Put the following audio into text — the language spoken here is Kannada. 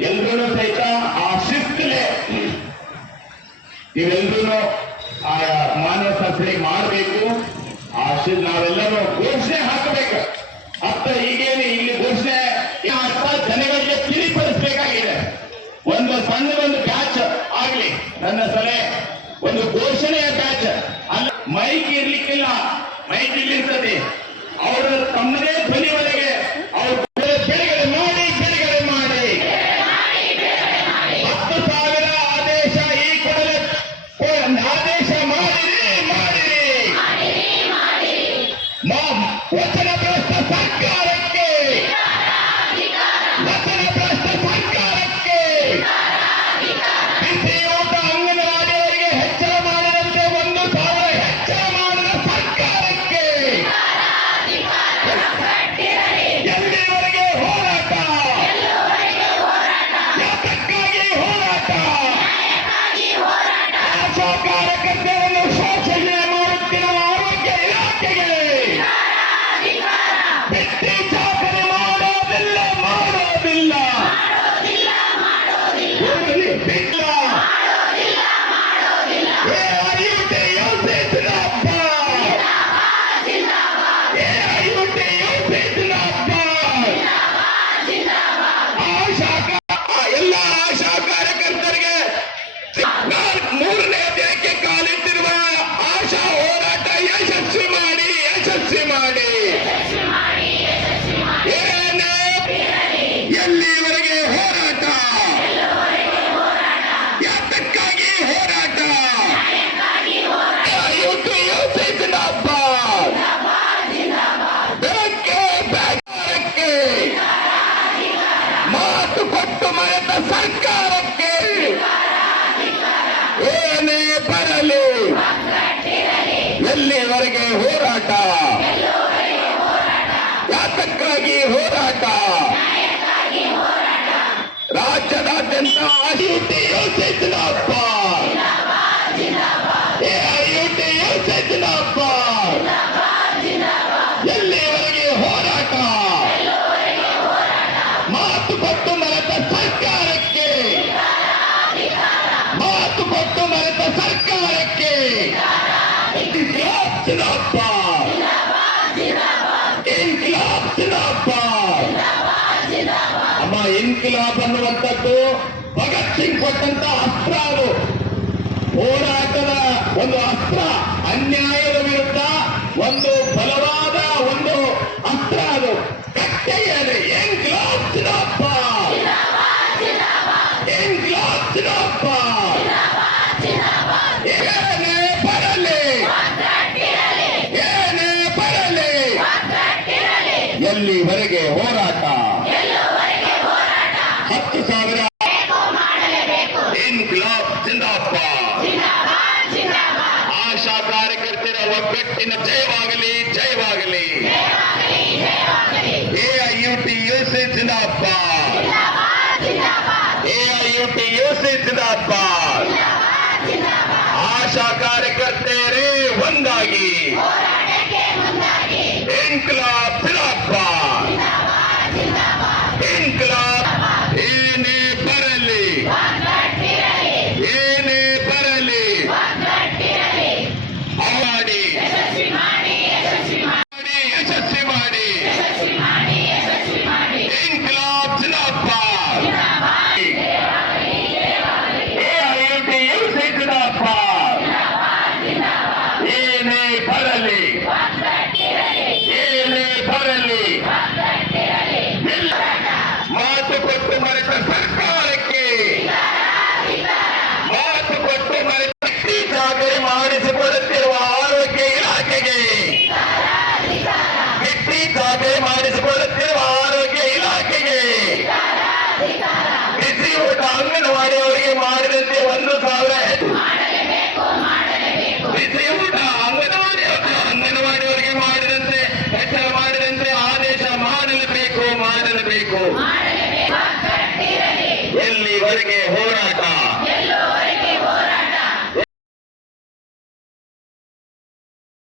ಎಲ್ರೂ ಸಹಿತ ಆ ಶಿಸ್ತಲೆ ನೀವೆಲ್ರೂ ಆ ಮಾನವ ಶಾಸ್ತ್ರಿ ಮಾಡಬೇಕು. ಆ ಶಿ- ನಾವೆಲ್ಲರೂ ಘೋಷಣೆ ಹಾಕಬೇಕು. ಅತ್ತ ಈಗೇನು ಇಲ್ಲಿ ಘೋಷಣೆ ಜನಗಳಿಗೆ ತಿಳಿಪಡಿಸಬೇಕಾಗಿದೆ. ಒಂದು ಸಣ್ಣ ಒಂದು ಬ್ಯಾಚ್ ಆಗ್ಲಿ. ನನ್ನ ಸಲಹೆ, ಒಂದು ಘೋಷಣೆಯ ಬ್ಯಾಚ್. ಅಲ್ಲ, ಮೈಕ್ ವಚನ ಭ್ರಷ್ಟ ಸರ್ಕಾರಕ್ಕೆ ವಚನ ಭ್ರಷ್ಟ ಸರ್ಕಾರಕ್ಕೆ ಬಿಸಿ ಊಟ ಅಂಗನವಾಡಿಯವರಿಗೆ ಹೆಚ್ಚಳ ಮಾಡಿದಂತೆ ಒಂದು ಸಾವಿರ ಹೆಚ್ಚಳ ಮಾಡಿದ ಸರ್ಕಾರಕ್ಕೆ ಎಲ್ಲಿವರೆಗೆ ಹೋರಾಟ ಯಾತಕ್ಕಾಗಿ ಹೋರಾಟ ಆಶಾ ಕಾರ್ಯಕರ್ತರನ್ನು ಮರೆತ ಸರ್ಕಾರಕ್ಕೆ ಏನೇ ಬರಲಿ ಎಲ್ಲಿವರೆಗೆ ಹೋರಾಟ? ಯಾತಕ್ಕಾಗಿ ಹೋರಾಟ? ರಾಜ್ಯದಾದ್ಯಂತ ಅಯುಟಿ ಯೋಚಿಸಿದಪ್ಪ ಇನ್ಕ್ಲಾಬ್ ಜಿಂದಾಬಾದ್ ಇನ್ಕ್ಲಾಬ್ ಜಿಂದಾಬಾದ್ ಅಮ್ಮ ಇನ್ಕಿಲಾಬ್ ಅನ್ನುವಂಥದ್ದು ಭಗತ್ ಸಿಂಗ್ ಕೊಟ್ಟಂತ ಅಸ್ತ್ರ ಅದು ಹೋರಾಟದ ಒಂದು ಅಸ್ತ್ರ ಅನ್ಯಾಯದ ವಿರುದ್ಧ ಒಂದು ಬಲವಾದ ಒಂದು ಅಸ್ತ್ರ ಅದು ಕಟ್ಟೆಯಲ್ಲಿ ಇನ್ಕ್ಲಾಬ್ ಜಿಂದಾಬಾದ್ ಇನ್ಕ್ಲಾಬ್ ಜಿಂದಾಬಾದ್ ಏನೇ ಎಲ್ಲಿವರೆಗೆ ಹೋರಾಟ. ಹತ್ತು ಸಾವಿರ. ಇನ್ಕ್ಲಾಬ್ ಜಿಂದಾಬಾದ್. ಆಶಾ ಕಾರ್ಯಕರ್ತರ ಒಗ್ಗಟ್ಟಿನ ಜಯವಾಗಲಿ ಜಯವಾಗಲಿ. ಎಐಯುಟಿ ಯುಸಿ ಜಿಂದಾಬಾದ್. ಎಐಯುಟಿ ಯುಸಿ ಜಿಂದಾಬಾದ್. ಆಶಾ ಕಾರ್ಯಕರ್ತೆಯರೇ ಒಂದಾಗಿ. ಇನ್ಕ್ಲಾಬ್ ಏನೇ ಬರಲಿ ಏನೇ ಬರಲಿ. ಮಾತು ಕೊಟ್ಟು ಮರೆತ ಸರ್ಕಾರಕ್ಕೆ, ಮಾತು ಕೊಟ್ಟು ಮರೆತ ಈಗಾಗಲೇ ಮಾಡಿಸಿಕೊಳ್ಳುತ್ತಿರುವ ಆರೋಗ್ಯ ಇಲಾಖೆಗೆ ಚಾಕರಿ ಮಾಡಿಸಿಕೊಳ್ಳುತ್ತಿರುವ ಆರೋಗ್ಯ ಇಲಾಖೆಗೆ, ಬಿಸಿ ಊಟ ಅಂಗನವಾಡಿಯವರಿಗೆ ಮಾಡಿದಂತೆ ಒಂದು ಸಾವಿರ ಎಲ್ಲಿವರೆಗೆ ಹೋರಾಟ